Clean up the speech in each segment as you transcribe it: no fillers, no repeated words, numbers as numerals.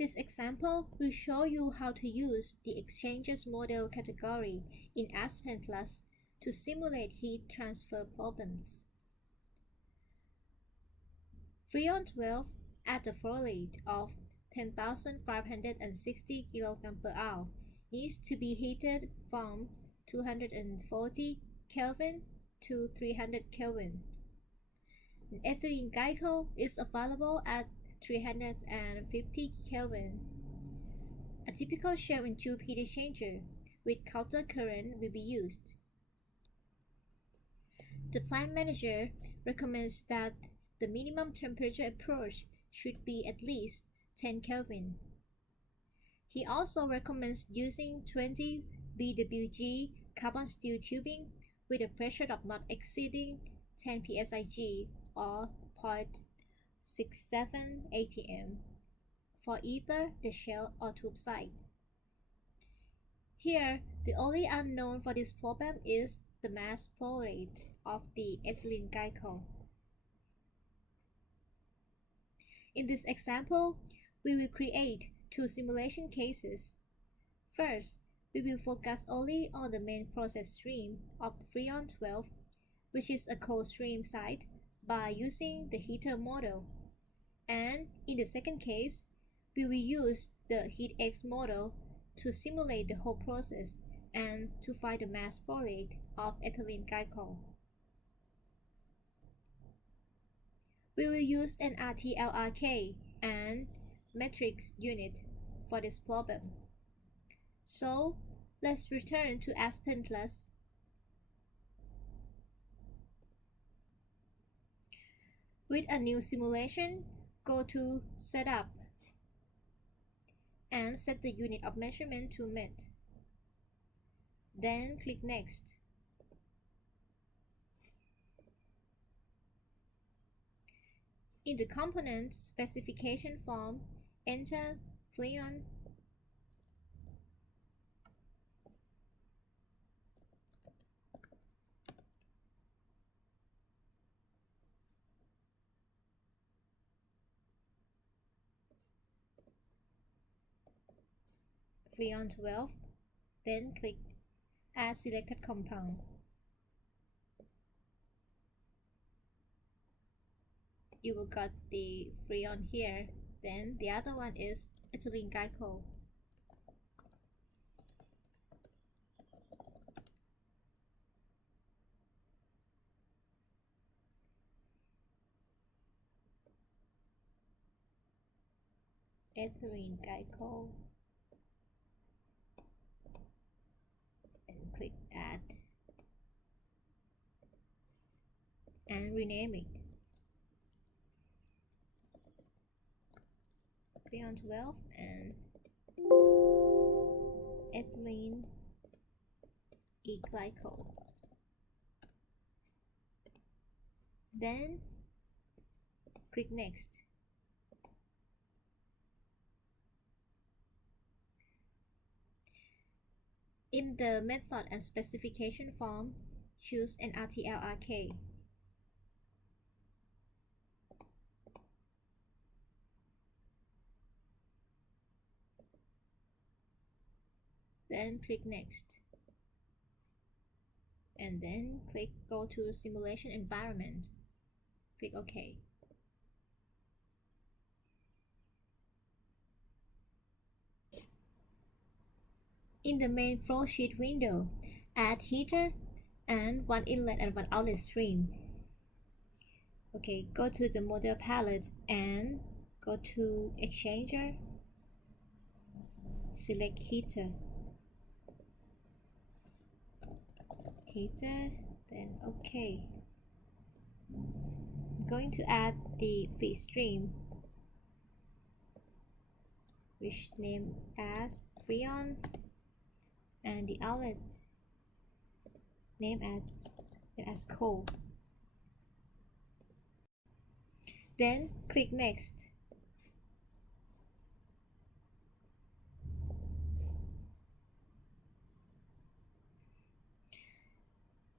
This example will show you how to use the Exchanges Model category in ASPEN Plus to simulate heat transfer problems. Freon 12 at a flow rate of 10,560 kg per hour needs to be heated from 240 Kelvin to 300 Kelvin. Ethylene glycol is available at 350 Kelvin. A typical shell and tube heat exchanger with counter current will be used. The plant manager recommends that the minimum temperature approach should be at least 10 Kelvin. He also recommends using 20 BWG carbon steel tubing with a pressure of not exceeding 10 psig or 0.67 atm for either the shell or tube side. Here, the only unknown for this problem is the mass flow rate of the ethylene glycol. In this example, we will create two simulation cases. First, we will focus only on the main process stream of Freon 12, which is a cold stream side, by using the heater model. And in the second case, we will use the HeatX model to simulate the whole process and to find the mass flow rate of ethylene glycol. We will use an RTLRK and matrix unit for this problem. So let's return to ASPEN Plus. With a new simulation, go to Setup and set the unit of measurement to MET. Then click Next. In the component specification form, enter Freon Freon 12, then click Add Selected Compound. You will got the Freon here, then the other one is ethylene glycol. Ethylene glycol. And click Add. And rename it. Freon 12 and ethylene glycol. Then click Next. In the method and specification form, choose an RTLRK. Then click Next. And then click Go to Simulation Environment. Click OK. In the main flowsheet window, add heater and one inlet and one outlet stream. Okay, go to the model palette and go to Exchanger, select heater, then OK. I'm going to add the feed stream, which name as Freon, and the outlet name as cold. Then click Next.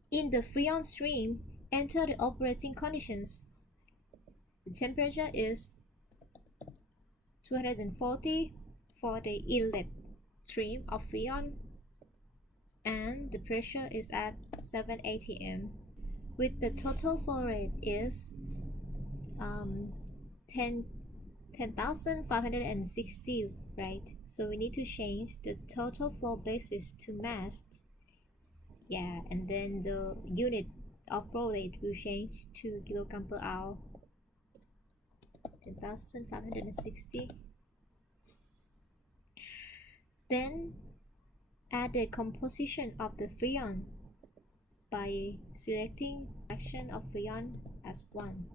In the Freon stream, enter the operating conditions. The temperature is 240 for the inlet stream of Freon, and the pressure is at 7 atm, with the total flow rate is 10,560, right? So we need to change the total flow basis to mass. Yeah, and then the unit of flow rate will change to kilogram per hour. 10,560. Then add the composition of the freon by selecting fraction of freon as 1.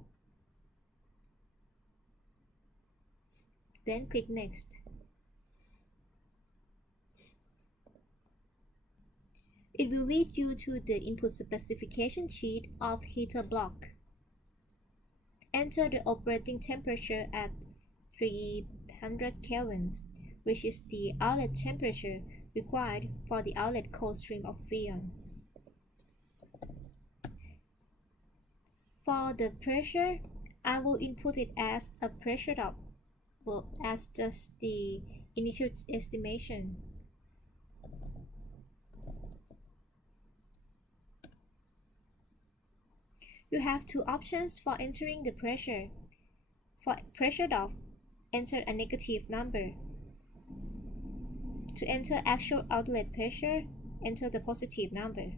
Then click next. It will lead you to the input specification sheet of heater block. Enter the operating temperature at 300 kelvins, which is the outlet temperature required for the outlet cold stream of freon. For the pressure, I will input it as a pressure drop, well, as just the initial estimation. You have two options for entering the pressure. For pressure drop, enter a negative number. To enter actual outlet pressure, enter the positive number.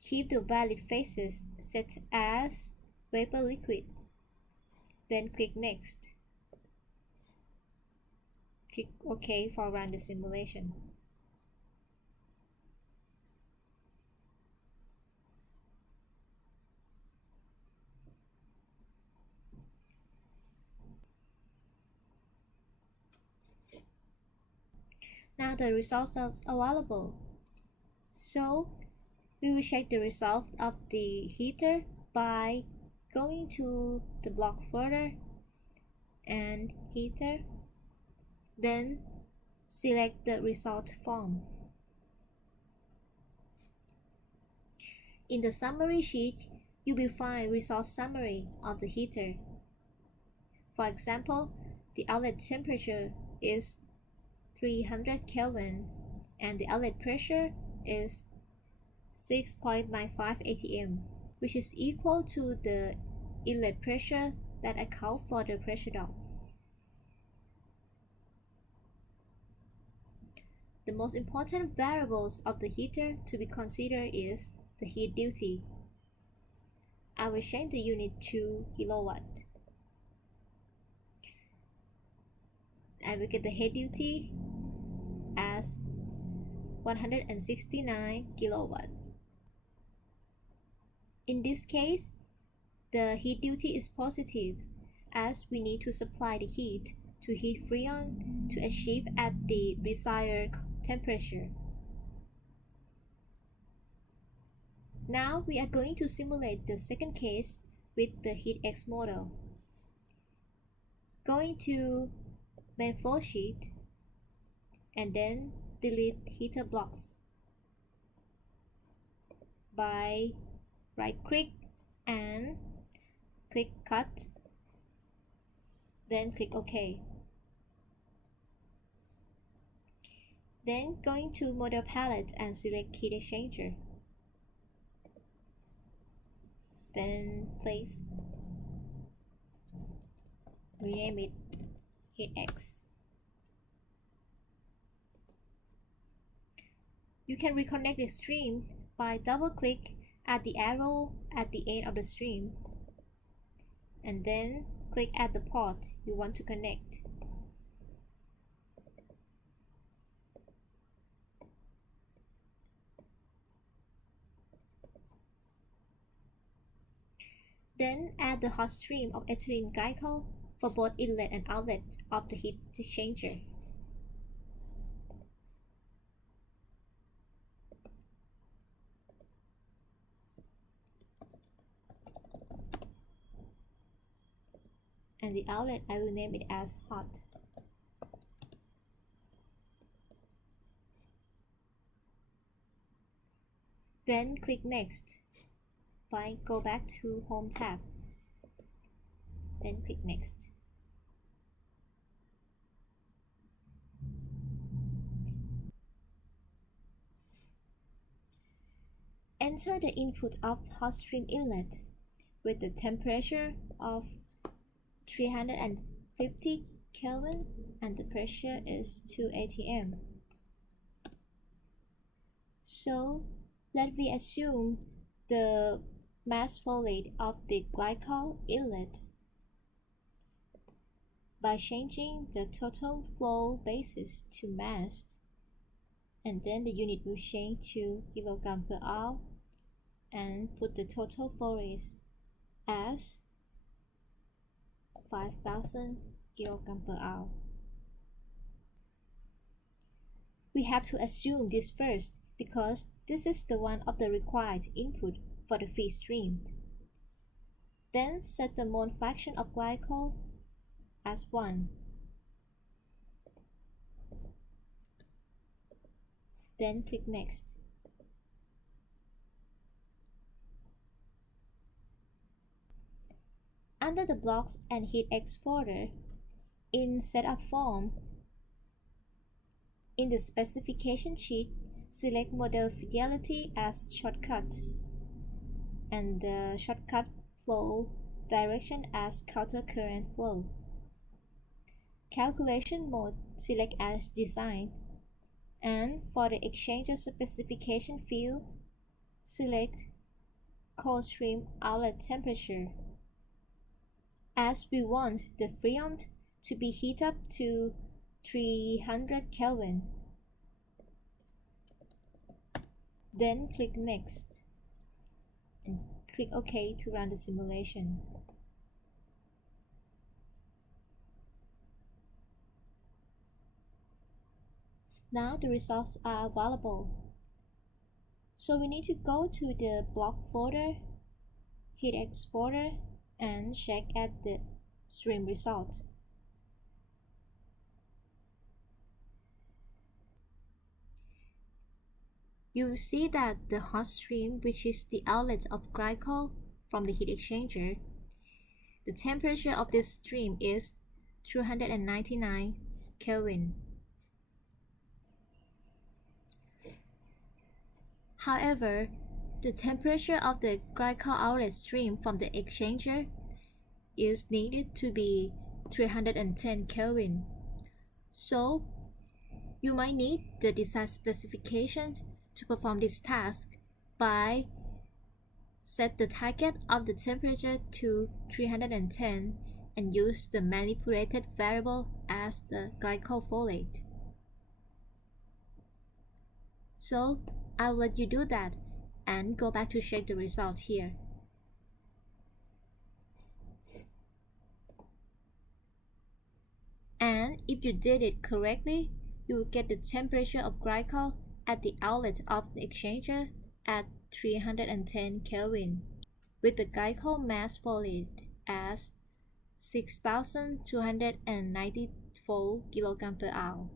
Keep the valid phases set as vapor liquid. Then click next. Click OK for run the simulation. Now the results are available. So we will check the result of the heater by going to the block further and heater. Then select the result form. In the summary sheet, you will find result summary of the heater. For example, the outlet temperature is 300 Kelvin and the outlet pressure is 6.95 atm, which is equal to the inlet pressure that accounts for the pressure drop. The most important variables of the heater to be considered is the heat duty. I will change the unit to kilowatt. I will get the heat duty as 169 kilowatt. In this case, the heat duty is positive as we need to supply the heat to heat freon to achieve at the desired temperature. Now we are going to simulate the second case with the heatx model. Going to main flow sheet and then delete heater blocks by right-click and click cut, then click OK. Then going to model palette and select heat exchanger. Then place, rename it heatx. You can reconnect the stream by double-click at the arrow at the end of the stream and then click at the port you want to connect. Then add the hot stream of ethylene glycol for both inlet and outlet of the heat exchanger. And the outlet, I will name it as hot. Then click next. Go back to Home tab. Then click next. enter the input of hot stream inlet with the temperature of 350 Kelvin and the pressure is 2 atm. So let me assume the mass flow rate of the glycol inlet by changing the total flow basis to mass, and then the unit will change to kilogram per hour and put the total flow rate as 5,000 kilogram per hour. We have to assume this first because this is the one of the required input for the feed stream. Then set the mole fraction of glycol as 1. Then click Next. Under the Blocks and Heat Exporter, in Setup Form, in the specification sheet, select Model Fidelity as shortcut and the shortcut flow direction as countercurrent flow. Calculation mode, select as Design, and for the exchanger specification field, select cold stream outlet temperature, as we want the Freon to be heated up to 300 Kelvin. Then click Next and click OK to run the simulation. Now the results are available. So we need to go to the block folder, heat exporter, and check at the stream result. You will see that the hot stream, which is the outlet of glycol from the heat exchanger, the temperature of this stream is 299 Kelvin. However, the temperature of the glycol outlet stream from the exchanger is needed to be 310 Kelvin. So, you might need the design specification to perform this task by set the target of the temperature to 310 and use the manipulated variable as the glycol flow rate. So I'll let you do that and go back to check the result here. And if you did it correctly, you will get the temperature of glycol at the outlet of the exchanger at 310 Kelvin, with the glycol mass flow rate as 6,294 kg per hour.